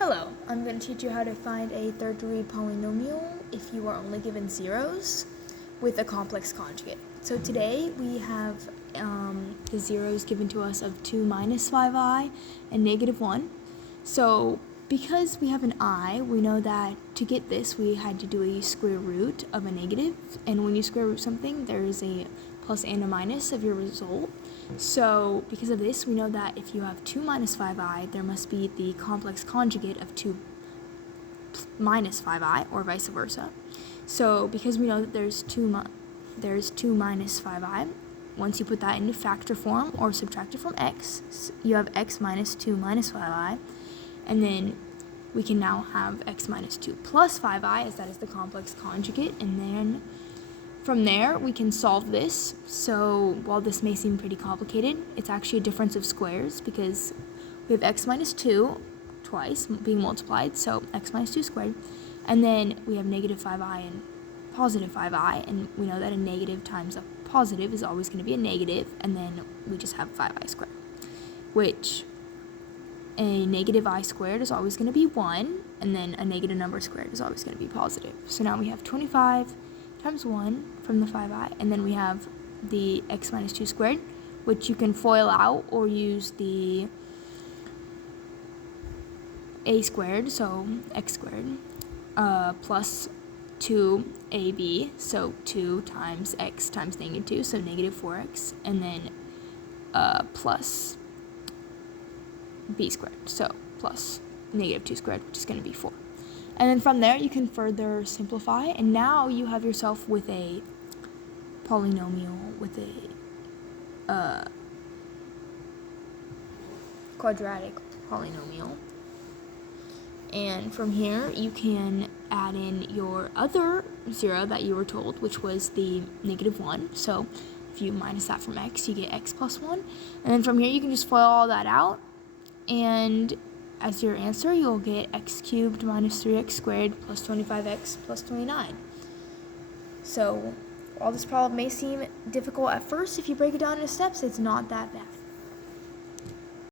Hello, I'm going to teach you how to find a third-degree polynomial if you are only given zeros with a complex conjugate. So today we have the zeros given to us of 2 minus 5i and negative 1. So because we have an I, we know that to get this we had to do a square root of a negative, and when you square root something there is a plus and a minus of your result. So because of this, we know that if you have 2 minus 5i, there must be the complex conjugate of 2 minus 5i, or vice versa. So because we know that there's 2 minus 5i, once you put that into factor form or subtract it from x, you have x minus 2 minus 5i, and then we can now have x minus 2 plus 5i, as that is the complex conjugate, and then from there, we can solve this. So while this may seem pretty complicated, it's actually a difference of squares because we have x minus 2 twice being multiplied, so x minus 2 squared. And then we have negative 5i and positive 5i, and we know that a negative times a positive is always going to be a negative, and then we just have 5i squared, which a negative I squared is always going to be 1, and then a negative number squared is always going to be positive. So now we have 25 times 1 from the 5i, and then we have the x minus 2 squared, which you can FOIL out or use the a squared, so x squared, plus 2ab, so 2 times x times negative 2, so negative 4x, and then plus b squared, so plus negative 2 squared, which is going to be 4. And then from there, you can further simplify, and now you have yourself with a polynomial with a quadratic polynomial. And from here, you can add in your other zero that you were told, which was the negative 1. So if you minus that from x, you get x plus 1. And then from here, you can just FOIL all that out, and as your answer, you'll get x cubed minus 3x squared plus 25x plus 29. So while this problem may seem difficult at first, if you break it down into steps, it's not that bad.